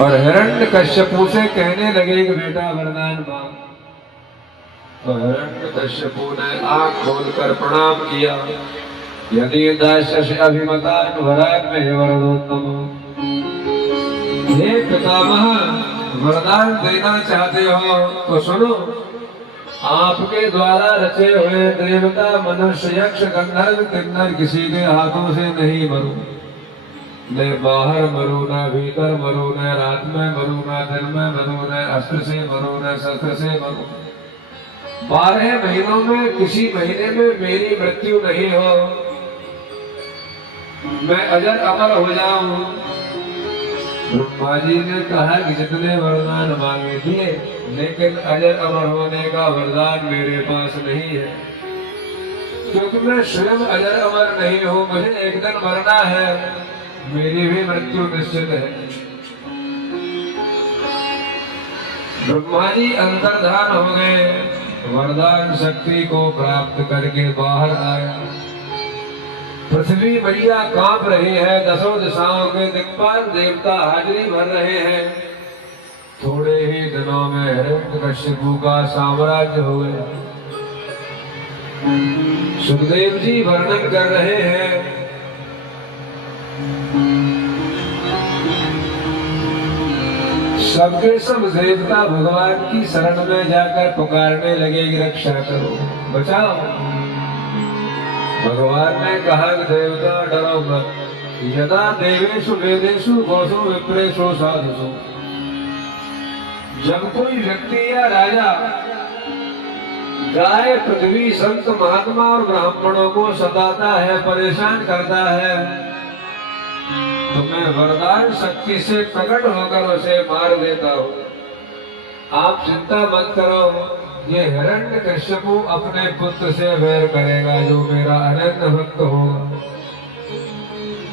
और हिरण्यकश्यपु से कहने लगे कि बेटा वरदान मांग। तो हिरण्यकश्यपु ने आंख खोलकर प्रणाम किया। यदि दास्यसि अभिमतान् वरान् मे वरदोत्तम। हे पितामह, वरदान देना चाहते हो तो सुनो। आपके द्वारा रचे हुए देवता मनुष्य यक्ष गंधर्व किन्नर किसी के हाथों से नहीं मरूं। न बाहर मरूं, न भीतर मरूं, न रात में मरूं, न दिन में मरूं, न अस्त्र से मरूं, न शस्त्र से मरूं। 12 महीनों में किसी महीने में मेरी मृत्यु नहीं हो, मैं अजर अमर हो जाऊं। ब्रह्मा जी ने कहा कि जितने वरदान मांगे दिए, लेकिन अजर अमर होने का वरदान मेरे पास नहीं है, क्योंकि मैं स्वयं अजर अमर नहीं हूं। मुझे एक दिन मरना है, मेरी भी मृत्यु निश्चित है। ब्रह्मा जी अंतर्धान हो गए, वरदान शक्ति को प्राप्त करके बाहर आया। पृथ्वी मैया कांप रही है, 10 दिशाओं के दिक्पाल देवता हाजिरी भर रहे हैं। थोड़े ही दिनों में हिरण्यकश्यपु का साम्राज्य हो गया। सुखदेव जी वर्णन कर रहे हैं, सबके सब देवता भगवान की शरण में जाकर पुकारने लगे कि रक्षा करो, बचाओ। भगवान ने कहा कि देवता डरो मत। यदा देवेषु वेदेषु गोषु विप्रेषु साधुषु। जब कोई व्यक्ति या राजा गाय पृथ्वी संत महात्मा और ब्राह्मणों को सताता है, परेशान करता है, तो मैं वरदान शक्ति से प्रकट होकर उसे मार देता हूं। आप चिंता मत करो, ये हिरण्यकश्यपु अपने पुत्र से वैर करेगा जो मेरा अनन्य भक्त होगा।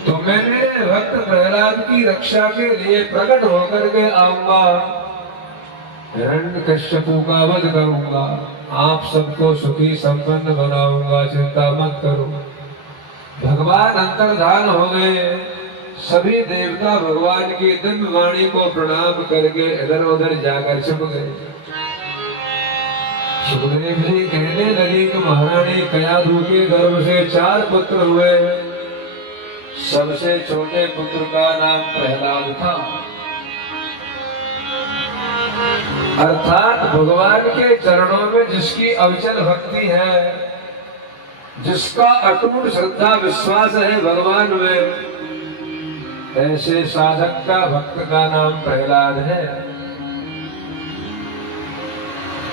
तो मैं मेरे भक्त प्रहलाद की रक्षा के लिए प्रकट होकर के आऊंगा, हिरण्यकश्यपु का वध करूंगा, आप सबको सुखी संपन्न बनाऊंगा, चिंता मत करो। भगवान अंतर्धान हो गए। सभी देवता भगवान की दिव्य वाणी को प्रणाम करके इधर उधर जाकर छुप गए। सुखदेव जी कहने लगे कि महारानी कयाधु के गर्भ से 4 पुत्र हुए। सबसे छोटे पुत्र का नाम प्रहलाद था, अर्थात भगवान के चरणों में जिसकी अविचल भक्ति है, जिसका अटूट श्रद्धा विश्वास है भगवान में, ऐसे साधक का भक्त का नाम प्रहलाद है।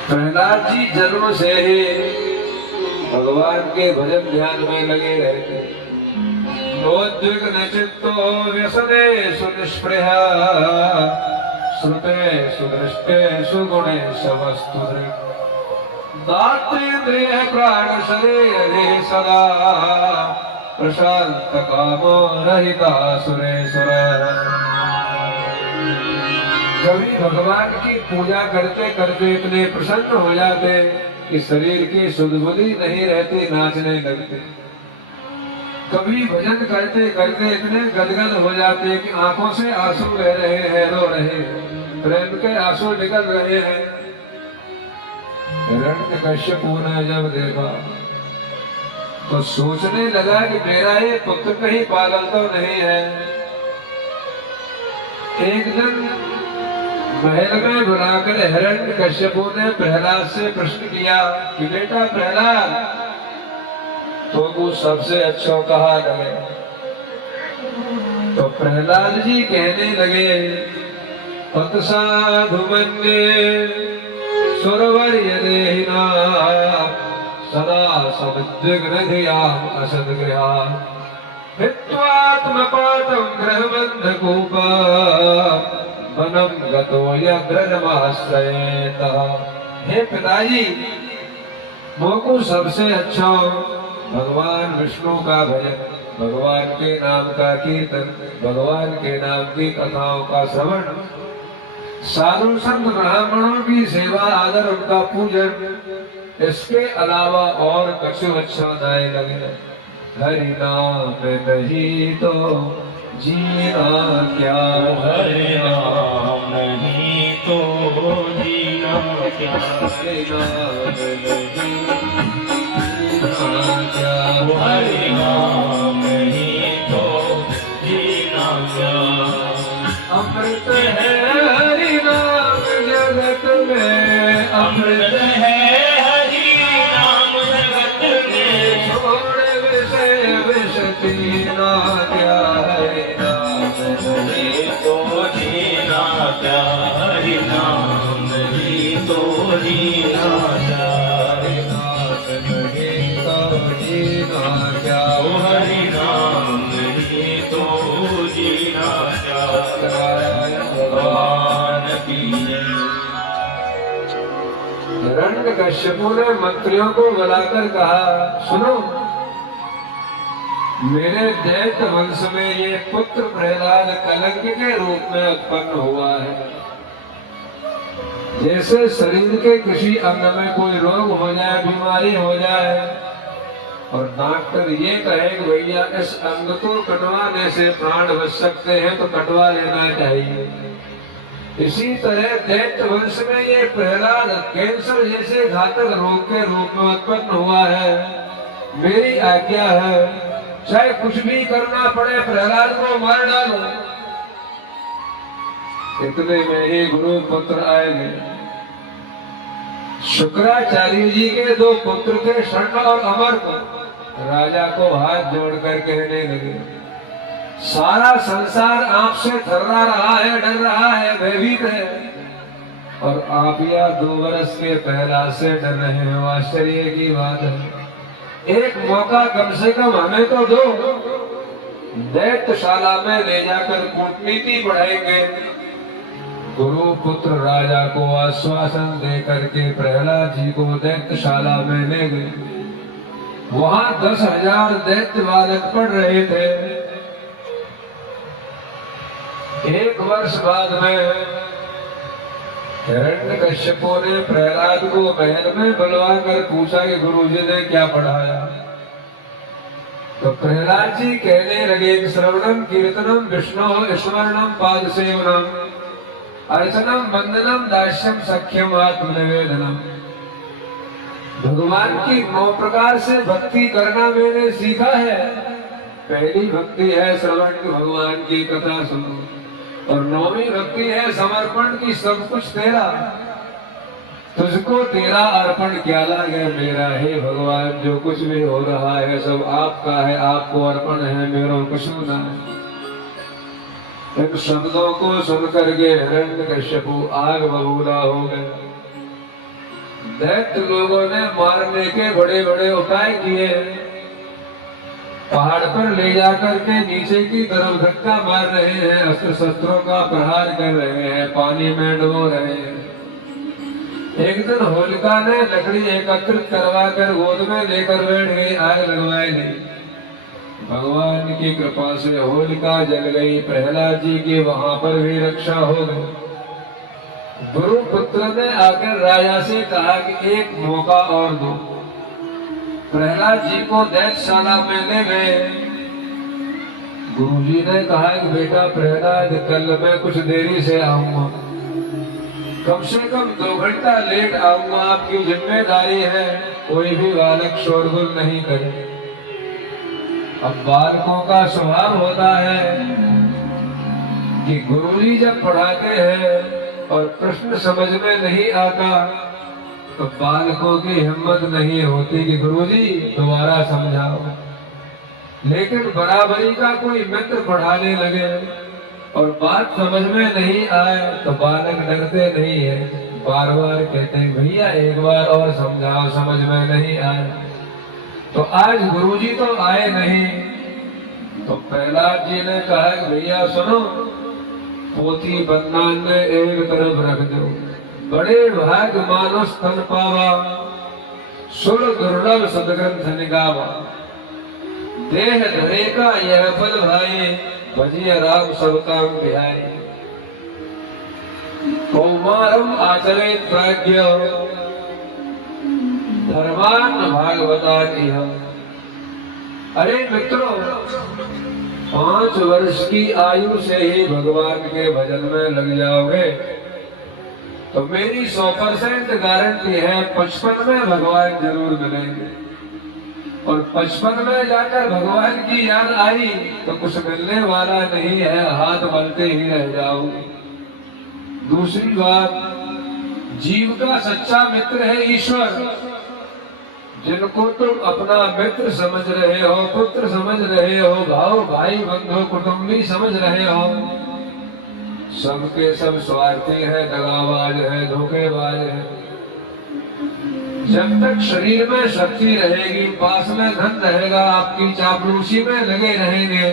प्रहलाद जी जन्म से ही भगवान के भजन ध्यान में लगे रहते। नोद्विग्न चित्तो व्यसने सुनिष्पृह श्रुते सुदृष्टे सुगुणे सवस्तु दातेन्द्रिय प्राण शरीरे सदा प्रशांत कामो रहिता सुरेश्वर। कभी भगवान की पूजा करते करते इतने प्रसन्न हो जाते कि शरीर की सुध-बुद्धि नहीं रहती, नाचने लगते। कभी भजन करते करते इतने गदगद हो जाते कि आंखों से आंसू बह रहे हैं, रो रहे हैं, प्रेम के आंसू निकल रहे हैं। हिरण्यकश्यपु ने जब देखा तो सोचने लगा कि मेरा ये पुत्र कहीं पागल तो नहीं है। एक दिन महल में बुलाकर हिरण्यकश्यपु ने प्रहलाद से प्रश्न किया कि बेटा प्रहलाद, तुमको सबसे अच्छा कहा लगे? तो प्रहलाद जी कहने लगे, तत्साधु मन्ये सुरवर्य देहिना सदा समुद्विग्न धियाम् असद्गृहात् हित्वात्मपातं गृहबन्धकूपा वनं गतो यग्रजमाश्रयेतः। हे पिताजी, मोको सबसे अच्छा भगवान विष्णु का भजन, भगवान के नाम का कीर्तन, भगवान के नाम की कथाओं का श्रवण, साधु संत ब्राह्मणों की सेवा आदर, उनका पूजन, इसके अलावा और कछु अच्छा नहीं लगे। हरि नाम नहीं तो जीना क्या, हरि नाम क्या, हरि नाम नहीं जीना क्या, हरि नाम नहीं तो जीना क्या। अमृत है हरि नाम जगत में, अमृत है हरि नाम जगत में, छोड़ विषय विष पीना क्या, हरि नाम नहीं तो जीना क्या, हरि नाम नहीं तो जीना क्या, हरि नाम नहीं तो जीना क्या, ओ हरि नाम नहीं तो जीना क्या। भगवान की जय। हिरण्यकश्यपु ने मंत्रियों को बुलाकर कहा, सुनो, मेरे दैत्य वंश में ये पुत्र प्रहलाद कलंक के रूप में उत्पन्न हुआ है। जैसे शरीर के किसी अंग में कोई रोग हो जाए, बीमारी हो जाए, और डॉक्टर ये कहे कि भैया इस अंग को कटवाने से प्राण बच सकते हैं तो कटवा लेना चाहिए, इसी तरह दैत्य वंश में ये प्रहलाद कैंसर जैसे घातक रोग के रूप में उत्पन्न हुआ है। मेरी आज्ञा है, चाहे कुछ भी करना पड़े प्रहलाद को मार डालो। इतने में ही गुरु पुत्र आएंगे। शुक्राचार्य जी के दो पुत्र थे, शर्ण और अमर। राजा को हाथ जोड़कर कहने लगे, सारा संसार आपसे थर्रा रहा है, डर रहा है, भयभीत है, और आप या 2 वर्ष के प्रहलाद से डर रहे हो। आश्चर्य की बात है। एक मौका कम से कम हमें तो दो। दैत्यशाला में ले जाकर कूटनीति बढ़ाएंगे। गुरु पुत्र राजा को आश्वासन दे करके प्रहलाद जी को दैत्यशाला में ले गए। वहां 10,000 दैत्य बालक पढ़ रहे थे। 1 वर्ष बाद में हिरण्यकश्यपु ने प्रहलाद को महल में बुलवा कर पूछा कि गुरुजी ने क्या पढ़ाया। तो प्रहलाद जी कहने लगे कि श्रवणम कीर्तनम विष्णु स्मरणम पाद सेवनम अर्चनम वंदनम दास्यम सख्यम आत्मनिवेदनम। भगवान की 9 प्रकार से भक्ति करना मैंने सीखा है। पहली भक्ति है श्रवण की, भगवान की कथा सुनो, और 9वीं भक्ति है समर्पण की, सब कुछ तेरा, तुझको तेरा अर्पण क्या लागे मेरा। हे भगवान, जो कुछ भी हो रहा है सब आपका है, आपको अर्पण है, मेरा कुछ ना है। इन शब्दों को सुनकर के हिरण्यकश्यपु आग बबूला हो गए। दैत्य लोगों ने मारने के बड़े बड़े उपाय किए। पहाड़ पर ले जाकर के नीचे की तरफ धक्का मार रहे हैं, अस्त्र शस्त्रों का प्रहार कर रहे हैं, पानी में डुबो रहे हैं। एक दिन होलिका ने लकड़ी एकत्रित करवा कर गोद में लेकर बैठ गई, आग लगवाई गई। भगवान की कृपा से होलिका जल गई। प्रहलाद जी की वहां पर भी रक्षा हो गई। गुरु पुत्र ने आकर राजा से कहा कि एक मौका और दो। प्रहलाद जी को दैत्यशाला में ले गए। गुरुजी ने कहा कि बेटा प्रहलाद, कल मैं कुछ देरी से आऊंगा, कम से कम 2 घंटा लेट आऊंगा, आपकी जिम्मेदारी है कोई भी बालक शोरगुल नहीं करे। अब बालकों का स्वभाव होता है कि गुरुजी जब पढ़ाते हैं और प्रश्न समझ में नहीं आता तो बालकों की हिम्मत नहीं होती कि गुरुजी दोबारा समझाओ। लेकिन बराबरी का कोई मित्र पढ़ाने लगे और बात समझ में नहीं आए तो बालक डरते नहीं है, बार बार कहते हैं भैया एक बार और समझाओ, समझ में नहीं आए। तो आज गुरुजी तो आए नहीं, तो प्रहलाद जी ने कहा कि भैया सुनो, पोथी बंदान ने एक तरफ रख दो, बड़े भाग मानुष तन पावा, सुर दुर्लभ सदग्रंथ निगावा, देह धरे का यह फल भाई, भजिय राम सब काम बिहाई। कौमारम आचरित प्राज्ञ, धर्मान भागवता की। अरे मित्रों, 5 वर्ष की आयु से ही भगवान के भजन में लग जाओगे तो मेरी 100% गारंटी है 55 में भगवान जरूर मिलेंगे। और 55 में जाकर भगवान की याद आई तो कुछ मिलने वाला नहीं है, हाथ मलते ही रह जाओगे। दूसरी बात, जीव का सच्चा मित्र है ईश्वर, जिनको तुम अपना मित्र समझ रहे हो, पुत्र समझ रहे हो, भाव भाई बंधु कुटुंबी समझ रहे हो, सबके सब स्वार्थी है, दगाबाज है, धोखेबाज है। जब तक शरीर में शक्ति रहेगी, पास में धन रहेगा, आपकी चापलूसी में लगे रहेंगे।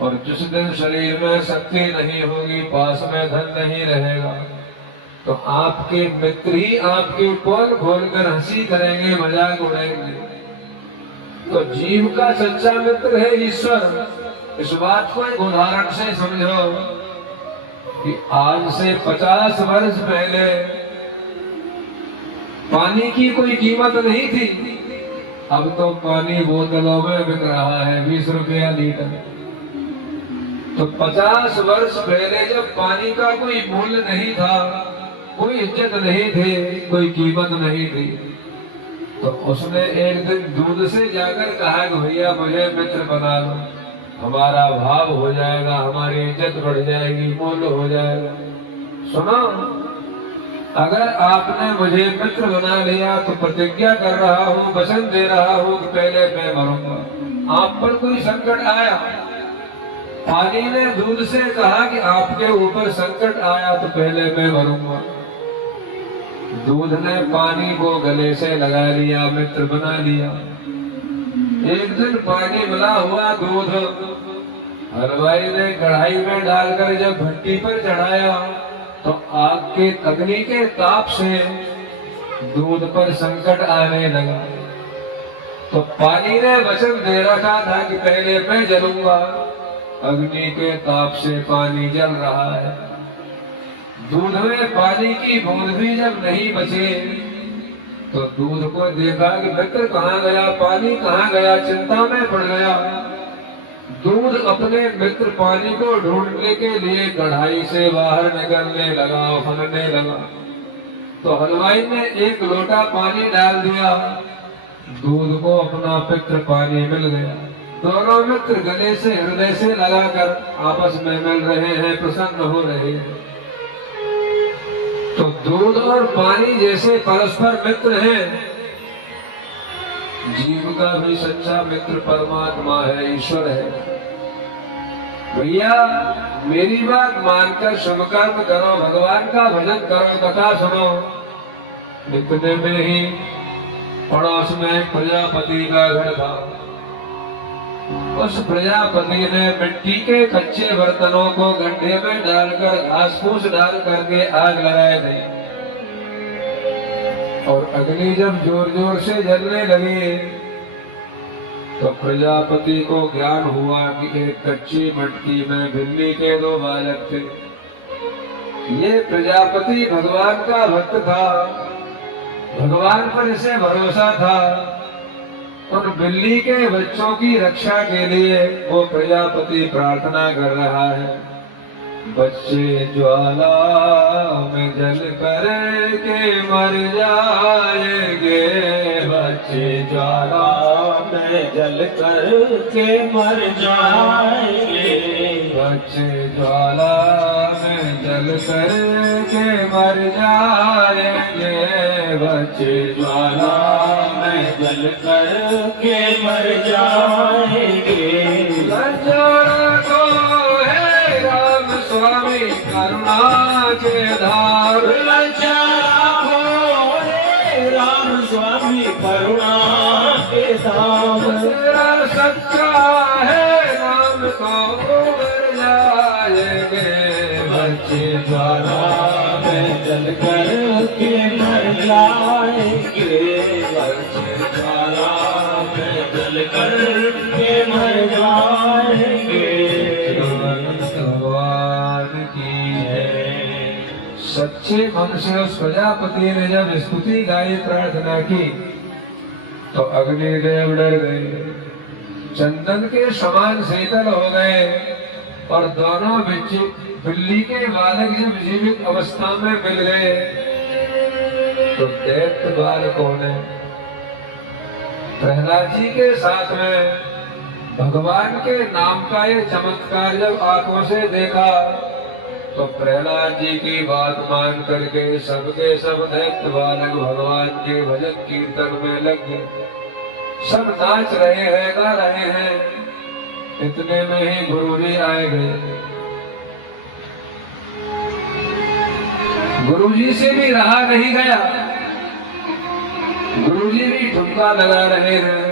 और जिस दिन शरीर में शक्ति नहीं होगी, पास में धन नहीं रहेगा, तो आपके मित्र ही आपके पोल खोलकर हंसी करेंगे, मजाक उड़ाएंगे। तो जीव का सच्चा मित्र है ईश्वर। इस बात को एक उदाहरण से समझो कि आज से 50 वर्ष पहले पानी की कोई कीमत नहीं थी। अब तो पानी बोतलों में बिक रहा है 20 रुपया लीटर। तो 50 वर्ष पहले जब पानी का कोई मूल्य नहीं था, कोई इज्जत नहीं थी, कोई कीमत नहीं थी, तो उसने एक दिन दूध से जाकर कहा कि भैया मुझे मित्र बना लो, हमारा भाव हो जाएगा, हमारी इज्जत बढ़ जाएगी, मूल्य हो जाएगा। सुनो, अगर आपने मुझे मित्र बना लिया तो प्रतिज्ञा कर रहा हूँ, वचन दे रहा हूँ कि पहले मैं मरूंगा। आप पर कोई संकट आया, पानी ने दूध से कहा कि आपके ऊपर संकट आया तो पहले मैं मरूंगा। दूध ने पानी को गले से लगा लिया, मित्र बना लिया। एक दिन पानी मिला हुआ दूध हलवाई ने कढ़ाई में डालकर जब भट्टी पर चढ़ाया तो आग के अग्नि के ताप से दूध पर संकट आने लगा। तो पानी ने वचन दे रखा था कि पहले मैं जलूंगा, अग्नि के ताप से पानी जल रहा है। दूध में पानी की बूंद भी जब नहीं बचे तो दूध को देखा कि मित्र कहाँ गया, पानी कहाँ गया, चिंता में पड़ गया। दूध अपने मित्र पानी को ढूंढने के लिए कढ़ाई से बाहर निकलने लगा, उफनने लगा। तो हलवाई ने एक लोटा पानी डाल दिया, दूध को अपना मित्र पानी मिल गया। दोनों मित्र गले से हृदय से लगाकर आपस में मिल रहे हैं, प्रसन्न हो रहे हैं। तो दूध और पानी जैसे परस्पर मित्र हैं, जीव का भी सच्चा मित्र परमात्मा है, ईश्वर है। भैया मेरी बात मानकर शुभ कर्म करो, भगवान का भजन करो, कथा सुनो। इतने में ही पड़ोस में प्रजापति का घर था। उस प्रजापति ने मिट्टी के कच्चे बर्तनों को गड्ढे में डालकर घास फूस डाल करके आग लगाए थे। और अग्नि जब जोर जोर से जलने लगी तो प्रजापति को ज्ञान हुआ कि एक कच्ची मटकी में बिल्ली के 2 बालक थे। ये प्रजापति भगवान का भक्त था, भगवान पर इसे भरोसा था। उन बिल्ली के बच्चों की रक्षा के लिए वो प्रजापति प्रार्थना कर रहा है। बच्चे ज्वाला में जल कर के मर जाएंगे, बच्चे ज्वाला में जल कर के मर जाएंगे, बच्चे ज्वाला में जल कर के मर जाएंगे, बच्चे ज्वाला में जल कर के मर जाएंगे। स्वामी करुणा के धार लज्जा हो रे राम, स्वामी करुणा के धाम। तेरा सच्चा है नाम तो मर जाएंगे, बच्चे ज्वाला में जल कर के मर जाएंगे, बच्चे ज्वाला में जल कर के मर जाएंगे। सच्चे मन से उस प्रजापति ने जब स्तुति गाई, प्रार्थना की, तो अग्निदेव डर गए, चंदन के समान शीतल हो गए और दोनों बिल्ली के बालक जब जीवित अवस्था में मिल गए तो दैत्य बालकों ने प्रहलाद जी के साथ में भगवान के नाम का ये चमत्कार जब आंखों से देखा तो प्रहलाद जी की बात मान करके सबके सब दैत्य बालक भगवान के भजन कीर्तन में लग गए। सब नाच रहे हैं, गा रहे हैं। इतने में ही गुरुजी आए गए। गुरुजी से भी रहा नहीं गया। गुरुजी भी ठुमका लगा रहे हैं,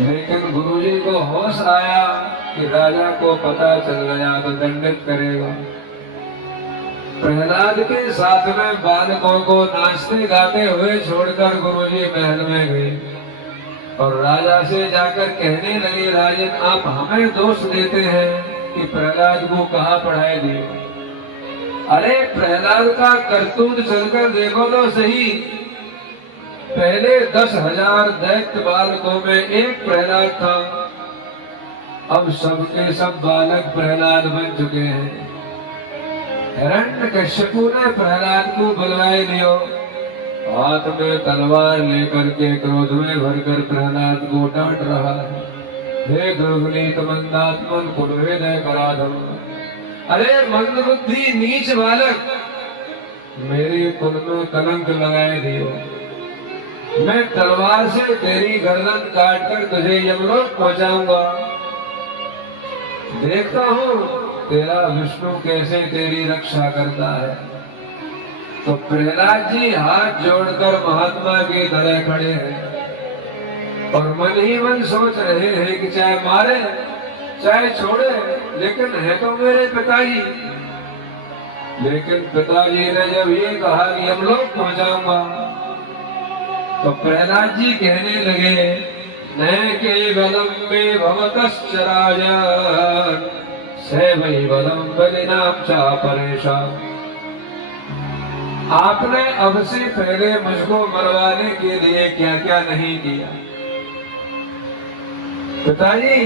लेकिन गुरुजी को होश आया कि राजा को पता चल गया तो दंडित करेगा। प्रहलाद के साथ में बालकों को नाचते गाते हुए छोड़कर गुरुजी महल में गए और राजा से जाकर कहने लगे, राजन आप हमें दोष देते हैं कि प्रहलाद को कहाँ पढ़ाए दिए। अरे प्रहलाद का करतूत चलकर देखो तो सही। पहले 10,000 दैत्य बालकों में एक प्रहलाद था, अब सबके सब बालक प्रहलाद बन चुके हैं। हिरण्यकश्यपु ने प्रहलाद को बुलवाए लियो, हाथ में तलवार लेकर के क्रोध में भरकर प्रहलाद को डांट रहा है। हे दुर्गुनीत मंदात्मन कुलहृदय कराधम, अरे मंदबुद्धि नीच बालक, मेरे कुल में कलंक लगाए दियो। मैं तलवार से तेरी गर्दन काटकर तुझे यमलोक पहुंचाऊंगा। देखता हूँ तेरा विष्णु कैसे तेरी रक्षा करता है। तो प्रहलाद जी हाथ जोड़कर महात्मा की तरह खड़े हैं और मन ही मन सोच रहे हैं कि चाहे मारे चाहे छोड़े, लेकिन है तो मेरे पिताजी। लेकिन पिताजी ने जब ये कहा कि यमलोक पहुंचाऊंगा तो प्रहलाद जी कहने लगे, न केवलम में भवतश्च राजन् सैवैवलम बलिनाम च परेशान। आपने अब से पहले मुझको मरवाने के लिए क्या क्या नहीं किया। पिताजी,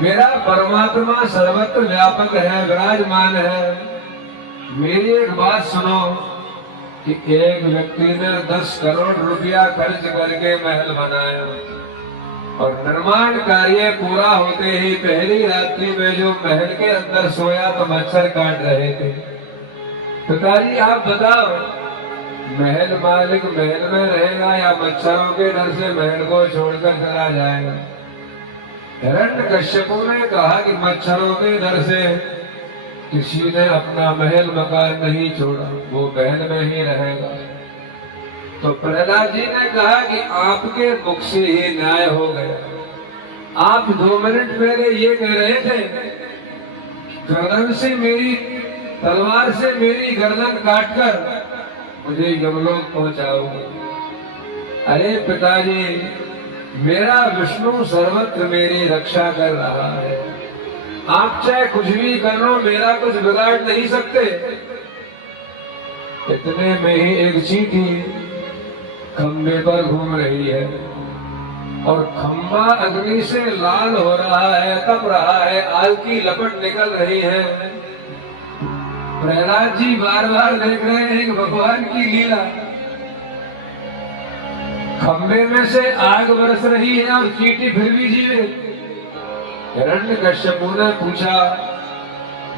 मेरा परमात्मा सर्वत्र व्यापक है, विराजमान है। मेरी एक बात सुनो कि एक व्यक्ति ने 10 करोड़ रुपया खर्च करके महल बनाया और निर्माण कार्य पूरा होते ही पहली रात्रि में जो महल के अंदर सोया तो मच्छर काट रहे थे। पिताजी आप बताओ, महल मालिक महल में रहेगा या मच्छरों के डर से महल को छोड़कर चला जाएगा। हिरण्यकश्यपु ने कहा कि मच्छरों के डर से किसी ने अपना महल मकान नहीं छोड़ा, वो महल में ही रहेगा। तो प्रहलाद जी ने कहा कि आपके मुख से ही न्याय हो गया। आप 2 मिनट पहले ये कह रहे थे गर्दन से मेरी तलवार से मेरी गर्दन काटकर मुझे यमलोक पहुंचाओगे। अरे पिताजी, मेरा विष्णु सर्वत्र मेरी रक्षा कर रहा है। आप चाहे कुछ भी कर लो, मेरा कुछ बिगाड़ नहीं सकते। इतने में ही एक चींटी खंबे पर घूम रही है और खंबा अग्नि से लाल हो रहा है, तप रहा है, आग की लपट निकल रही है। प्रहलाद जी बार बार देख रहे हैं कि भगवान की लीला। खंबे में से आग बरस रही है और चींटी फिर भी जीवित। हिरण्यकश्यपु ने पूछा,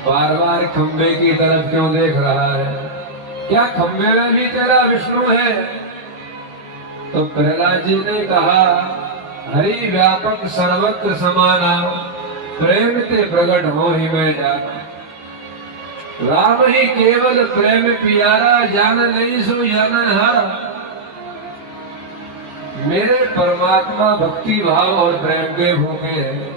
बार बार खंबे की तरफ क्यों देख रहा है? क्या खंबे में भी तेरा विष्णु है? तो प्रहलाद जी ने कहा, हरि व्यापक सर्वत्र समाना, प्रेम ते प्रगट हो ही मैं जाना। राम ही केवल प्रेम प्यारा, जान नहीं सो जानन हारा। मेरे परमात्मा भक्ति भाव और प्रेम के भूखे हैं।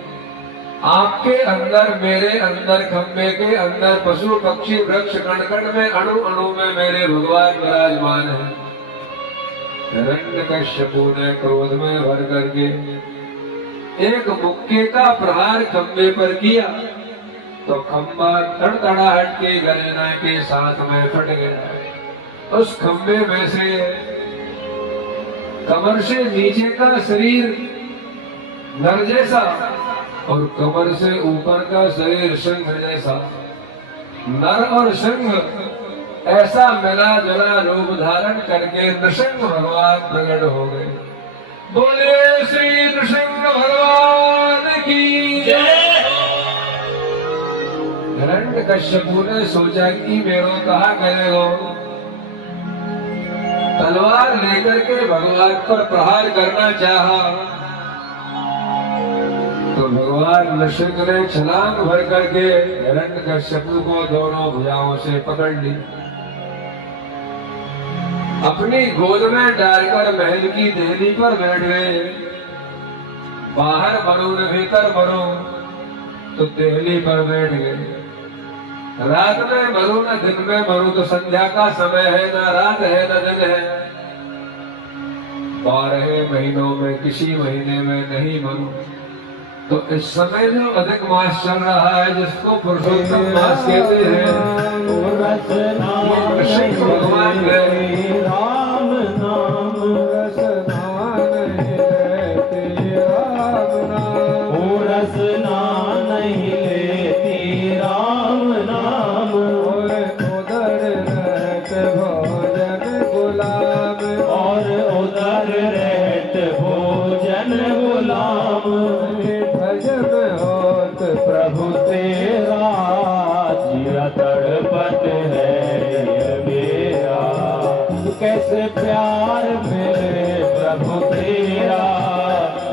आपके अंदर, मेरे अंदर, खंबे के अंदर, पशु पक्षी वृक्ष कण कण में, अणु अणु में मेरे भगवान विराजमान है। हिरण्यकश्यपु ने क्रोध में भर करके एक मुक्के का प्रहार खंबे पर किया तो खंबा तड़तड़ाहट की गर्जना के साथ में फट गया। उस खंबे में से कमर से नीचे का शरीर नर जैसा और कमर से ऊपर का शरीर सिंह जैसा। नर और सिंह ऐसा मिला जुला रूप धारण करके नृसिंह भगवान प्रकट हो गए। बोले श्री नृसिंह भगवान की जय। हिरण्यकश्यपु ने सोचा कि मेरो कहा गए हो, तलवार लेकर के भगवान पर प्रहार करना चाहा तो भगवान नृसिंह ने छलांग भर करके हिरण्यकश्यपु को दोनों भुजाओं से पकड़ ली, अपनी गोद में डालकर महल की देहली पर बैठ गए। बाहर मरो न भीतर मरो, तो देहली पर बैठ गए। रात में मरो न दिन में मरो, तो संध्या का समय है, ना रात है न दिन है। 12 महीनों में किसी महीने में नहीं मरो। तो इस समय जो अधिक मास चल रहा है, जिसको पुरुषोत्तम मास कहते हैं, कृष्ण भगवान ने राम नाम रसना नहीं लेती, राम नाम रसना नहीं लेती, राम नाम और उधर रहत भोजन गुलाम, और उधर रहत भोजन गुलाम। भजन होत प्रभु तेरा, जिया तड़पत है ये मेरा। कैसे प्यार मिले प्रभु तेरा,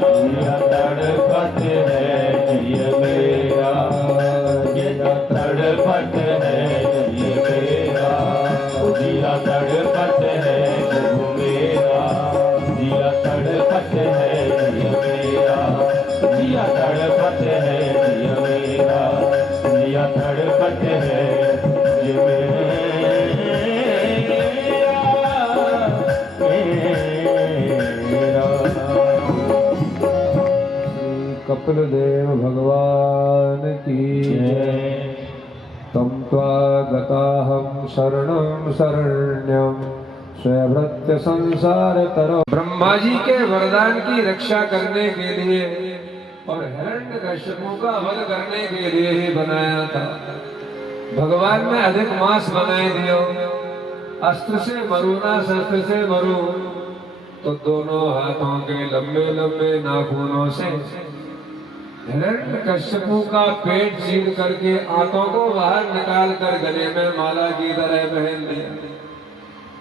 जिया तड़पत है ये मेरा। जिया तड़पत है ये मेरा, जिया तड़पत है प्रभु मेरा। जिया तड़पत है ये मेरा, जिया तड़पत है ये मेरा। जिया तड़पत है ये मेरा। कपिल देव भगवान की जय। तम त्वागताहं शरणं शरण्यं, स्वभृत्य संसार तरो। ब्रह्मा जी के वरदान की रक्षा करने के लिए और हिरण्यकश्यपु का वध करने के लिए ही बनाया था। भगवान ने अधिक मास बनाए दियो। अस्त्र से मरो ना शस्त्र से मरो, तो दोनों हाथों के लंबे लंबे नाखूनों से हिरण्यकश्यपु का पेट चीर करके आंतों को बाहर निकाल कर गले में माला की तरह पहन दिया।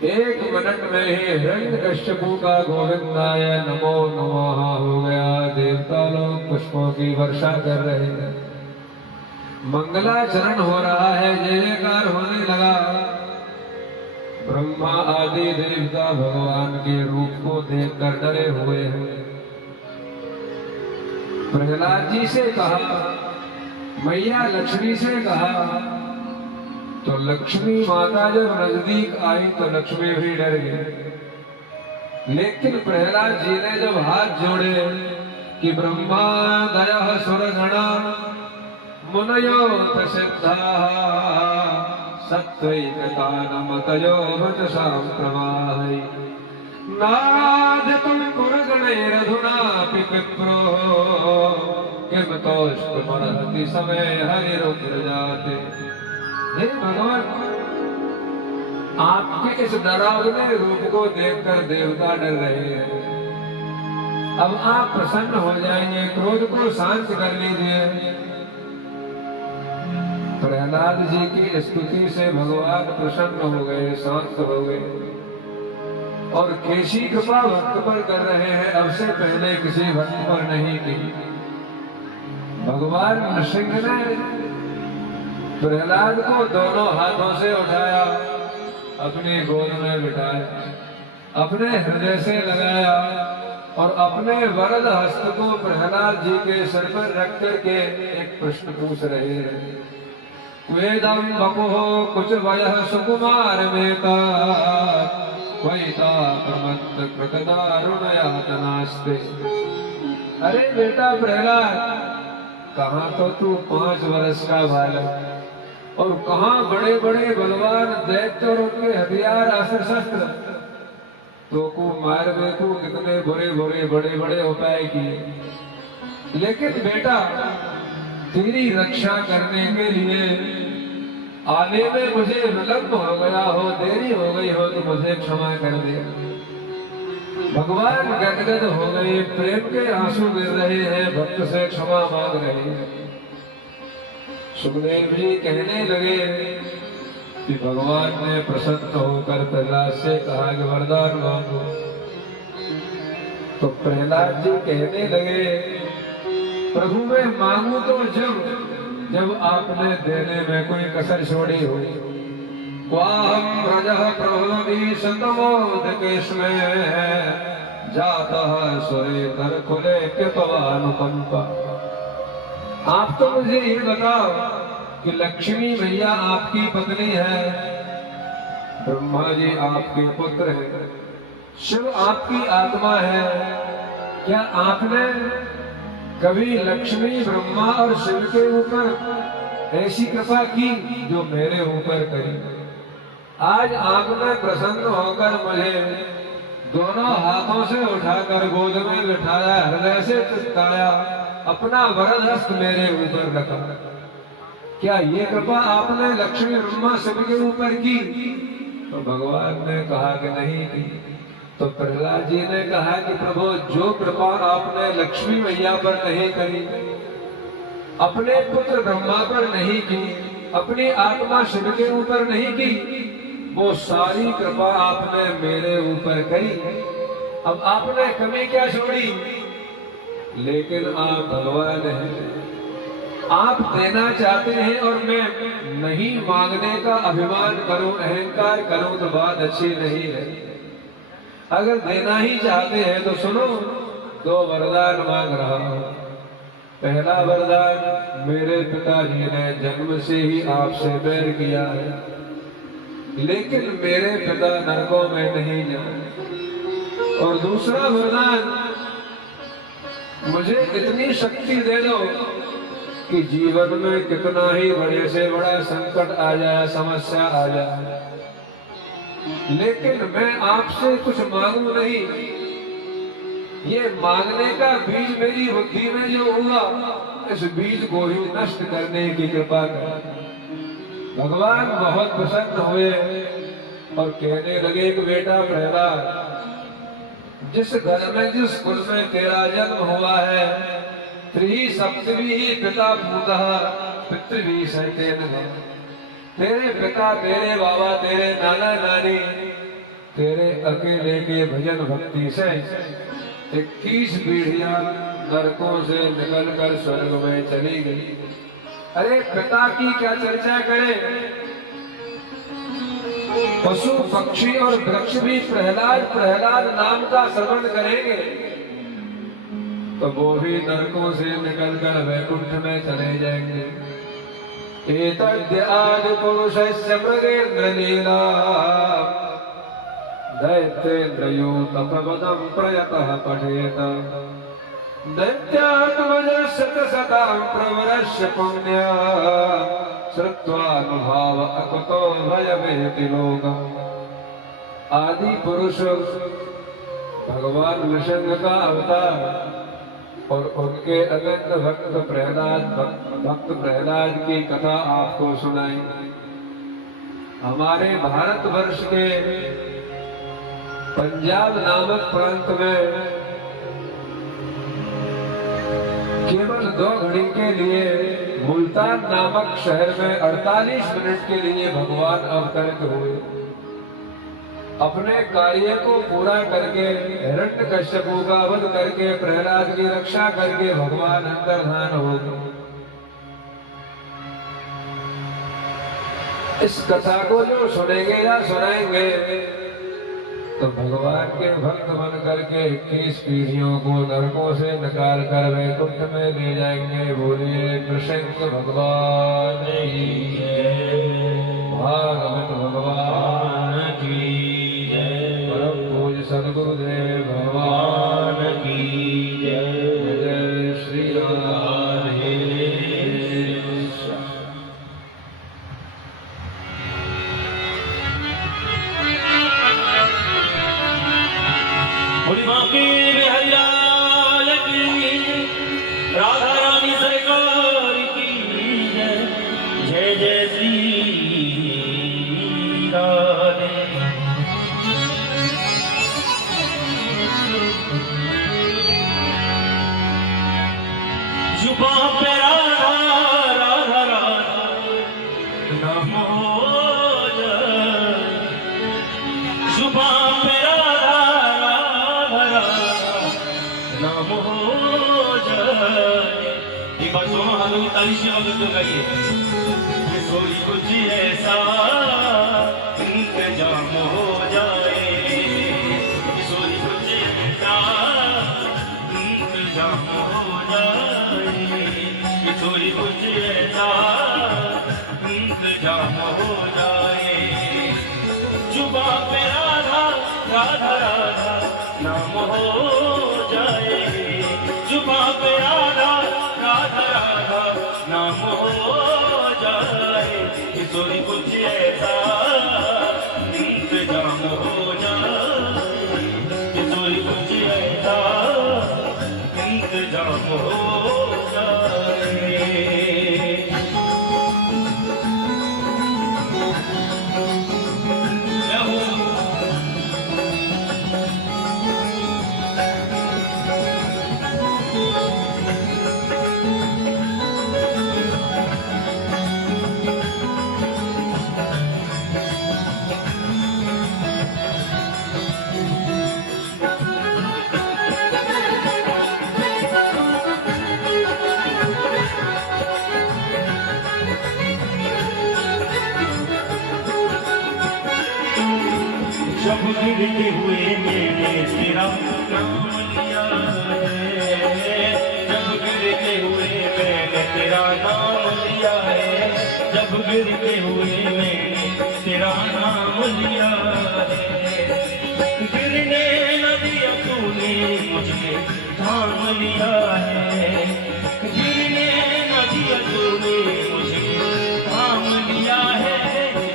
1 मिनट में ही हिरण्यकश्यपु का गोविंदाय नमो नमः हो गया। देवता लोग पुष्पों की वर्षा कर रहे हैं, मंगलाचरण हो रहा है, जय जयकार होने लगा। ब्रह्मा आदि देवता भगवान के रूप को देखकर डरे हुए हैं। प्रहलाद जी से कहा, मैया लक्ष्मी से कहा, तो लक्ष्मी माता जब नजदीक आई तो लक्ष्मी भी डर गई। लेकिन प्रहलाद जी ने जब हाथ जोड़े कि ब्रह्मा दया सुरगणा मुनयो प्रसिद्धा सत्वैकतानमतयो वचसां प्रवाहै, नाद तुम कुरगणैरधुनापि विप्रो किम तोष्टमर्हति समय हरि रुद्र जाते। हे भगवान, आपके इस डरावने रूप को देखकर देवता डर रहे हैं। अब आप प्रसन्न हो जाएंगे, क्रोध को शांत कर लीजिए। प्रहलाद जी की स्तुति से भगवान प्रसन्न हो गए, शांत हो गए और कैसी कृपा भक्त पर कर रहे हैं, अब से पहले किसी भक्त पर नहीं की। भगवान नृसिंह ने प्रहलाद को दोनों हाथों से उठाया, अपनी गोद में बिठाया, अपने हृदय से लगाया और अपने वरद हस्त को प्रहलाद जी के सर पर रख करके एक प्रश्न पूछ रहे हैं। वेदम बपुः कुछ वयः सुकुमार मेता, प्रमत्त कृतदारुणयातनास्ते। अरे बेटा प्रहलाद, कहाँ तो तू 5 वर्ष का बालक और कहाँ बड़े बड़े बलवान दैत्य और उनके हथियार अस्त्र शस्त्र, तो को मार को कितने बुरे बुरे बड़े बड़े उपाय किए। लेकिन बेटा तेरी रक्षा करने के लिए आने में मुझे विलंब हो गया हो, देरी हो गई हो तो मुझे क्षमा कर दे। भगवान गदगद हो गए, प्रेम के आंसू गिर रहे हैं, भक्त से क्षमा मांग रहे हैं। सुखदेव जी कहने लगे कि भगवान ने प्रसन्न होकर प्रहलाद से कहा कि वरदान मांगो। तो प्रहलाद जी कहने लगे प्रभु मैं मांगू तो जब आपने देने में कोई कसर छोड़ी हो। क्वाहम रजः प्रभुदी शतमोदकेष्मे जातः सुरेतर खुले कृपवानुकंपा। आप तो मुझे ये बताओ कि लक्ष्मी मैया आपकी पत्नी है, ब्रह्मा जी आपके पुत्र हैं, शिव आपकी आत्मा है। क्या आपने कभी लक्ष्मी ब्रह्मा और शिव के ऊपर ऐसी कृपा की जो मेरे ऊपर करी? आज आपने प्रसन्न होकर मुझे दोनों हाथों से उठाकर गोद में बिठाया, हृदय से चिपकाया, अपना वरद हस्त मेरे ऊपर रखा। क्या ये कृपा आपने लक्ष्मी ब्रह्मा शिव के ऊपर की? तो भगवान ने कहा कि नहीं की। तो प्रहलाद जी ने कहा कि प्रभु जो कृपा आपने लक्ष्मी मैया पर नहीं करी, अपने पुत्र ब्रह्मा पर नहीं की, अपनी आत्मा शिव के ऊपर नहीं की, वो सारी कृपा आपने मेरे ऊपर करी। अब आपने कमी क्या छोड़ी? लेकिन आप भगवान हैं, आप देना चाहते हैं और मैं नहीं मांगने का अभिमान करूं, अहंकार करूं तो बात अच्छी नहीं है। अगर देना ही चाहते हैं तो सुनो, दो वरदान मांग रहा हूं। पहला वरदान, मेरे पिताजी ने जन्म से ही आपसे बैर किया है, लेकिन मेरे पिता नरकों में नहीं जाए। और दूसरा वरदान, मुझे इतनी शक्ति दे दो कि जीवन में कितना ही बड़े से बड़ा संकट आ जाए, समस्या आ जाए, लेकिन मैं आपसे कुछ मांगू नहीं। ये मांगने का बीज मेरी बुद्धि में जो हुआ, इस बीज को ही नष्ट करने की कृपा कर। भगवान बहुत प्रसन्न हुए और कहने लगे कि बेटा प्रहलाद, जिस घर में जिस कुल में तेरा जन्म हुआ है, त्रि सप्तमी ही पिता भूतः पितृवी सैतेन। तेरे पिता, तेरे बाबा, तेरे नाना नानी तेरे अकेले के भजन भक्ति से 21 पीढ़ियां नरकों से निकलकर स्वर्ग में चली गई। अरे पिता की क्या चर्चा करें, पशु पक्षी और वृक्ष भी प्रहलाद प्रहलाद नाम का श्रवण करेंगे तो वो भी नरकों से निकलकर वैकुंठ में चले जाएंगे। एतद्य आदि पुरुषस्य मृगेन्द्र लीला दैत्येन्द्रयो तपवदं प्रयतः पठेत। दैत्यात्मजस्य शतां प्रवरस्य पुण्य श्रुत्वानुभाव अकुतो भयमेति लोकम्। आदि पुरुष भगवान विष्णु का अवतार और उनके अनंत भक्त प्रहलाद की कथा आपको सुनाई। हमारे भारतवर्ष के पंजाब नामक प्रांत में केवल 2 घड़ी के लिए मुल्तान नामक शहर में 48 मिनट के लिए भगवान अवतरित हुए। अपने कार्य को पूरा करके, हिरण्यकश्यपु का वध करके, प्रहलाद की रक्षा करके भगवान अंतर्धान हो गए। इस कथा को जो सुनेंगे या सुनाएंगे तो भगवान के भक्त बन करके 21 पीढ़ियों को नरकों से निकाल कर वैकुंठ में ले जाएंगे। बोलिए कृष्ण भगवान की जय, भागवत भगवान की जय, परम पूज्य सद्गुरुदेव भगवान की जय। जय श्री राधे। की बिहारी की नाम हो जाए, जुबां पे राधा राधा राधा नाम हो जाए। एक बार दोनों हाथों की ताली से आवाज में गाइए, किशोरी कुछ ऐसा इंतजाम हो जाए, किशोरी कुछ ऐसा इंतजाम हो जाए, किशोरी कुछ ऐसा इंतजाम हो जाए। जुबां पे राधा राधा राधा नाम हो जाए, जुबां पे राधा राधा राधा नाम हो जाए, किशोरी कुछ ऐसा इंतजाम हो जाए, किशोरी कुछ ऐसा इंतजाम हो जाए। जब गिरते हुए मैंने तेरा नाम लिया है, जब गिरते हुए मैंने तेरा नाम लिया है, जब गिरते हुए मैंने तेरा नाम लिया है, गिरने न दिया तूने मुझे थाम लिया है, गिरने न दिया तूने मुझे थाम लिया है,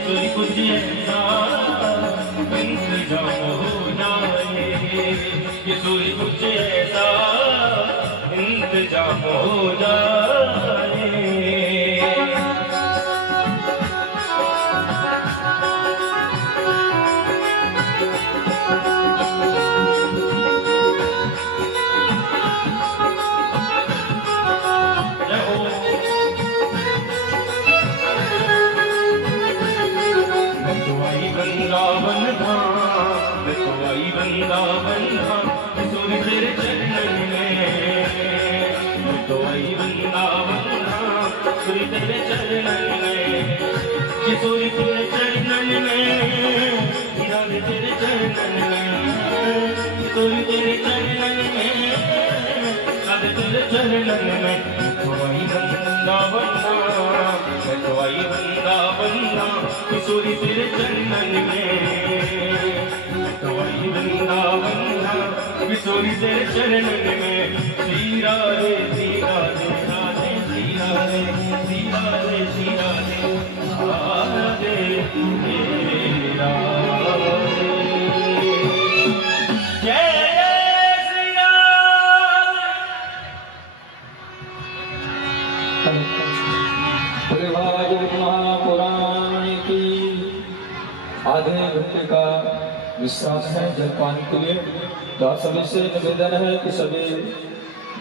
तुझे कुछ ऐसा इंतजाम हो जाए, किशोरी कुछ ऐसा इंतजाम हो जाए। वृंदावन धाम, वृंदावन धाम, किशोरी तेरे चरणन में, तो आई वृंदावन धाम, किशोरी तेरे चरणन में, किशोरी तेरे चरणन में, राधे तेरे चरणन में, किशोरी तेरे चरणन में, राधे तेरे चरणन में, तो आई वृंदावन धाम, तो आई वृंदावन धाम, किशोरी तेरे चरणन में, तो आई वृंदावन धाम, किशोरी तेरे चरणन में। श्री राधे श्री राधे राधे श्री राधे श्री राधे श्री राधे राधे हे राधे। जय जय श्री राम। भागवत महापुराण की आधे घंटे का विश्राम है जलपान के लिए। तो आप सभी से निवेदन है कि सभी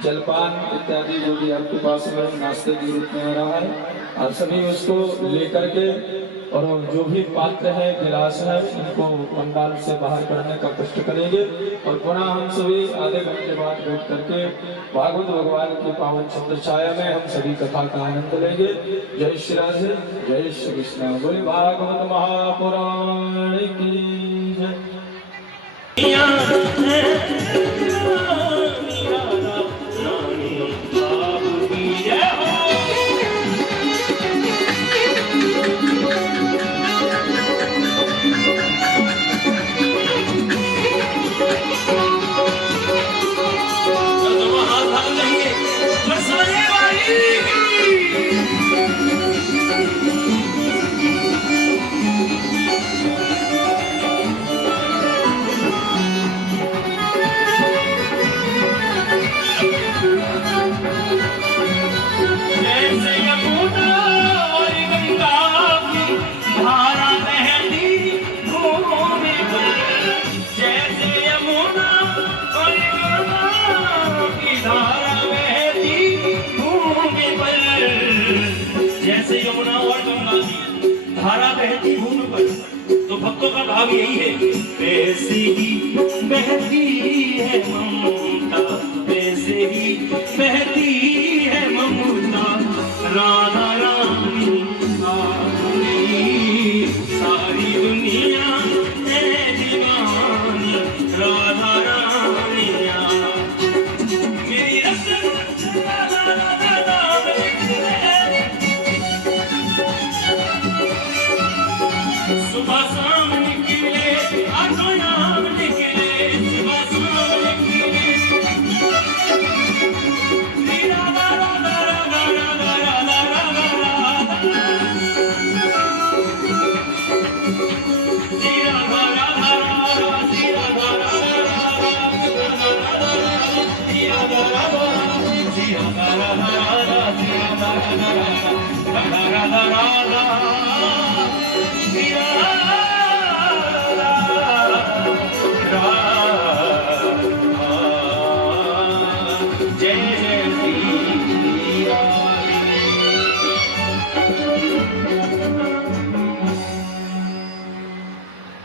जलपान इत्यादि जो भी आपके पास में नाश्ते के रूप में आ रहा है, आप सभी उसको लेकर के और जो भी पात्र है गिलास है उनको पंडाल से बाहर करने का कष्ट करेंगे। और पुनः हम सभी आधे घंटे बाद बैठ करके भागवत भगवान की पावन छत्र छाया में हम सभी कथा का आनंद लेंगे। जय श्री राधे, जय श्री कृष्ण। बोले भागवत महापुराण की जय। धारा बहती भूमि पर, तो भक्तों का भाव यही है, वैसे ही बहती है ममता, वैसे ही बहती है ममता, राधा रानी सारी दुनिया है दीवानी, राधा रानिया मेरी रस्म राधा राधा नाम है। सुबह शाम निकले आठों नाम निकले, सुबह शाम निकले श्री राधा राधा राधा राधा राधा राधा राधा, श्री राधा राधा राधा, श्री राधा राधा राधा, श्री राधा राधा राधा, श्री राधा राधा राधा, श्री राधा राधा राधा, राधा राधा राधा, श्री राधा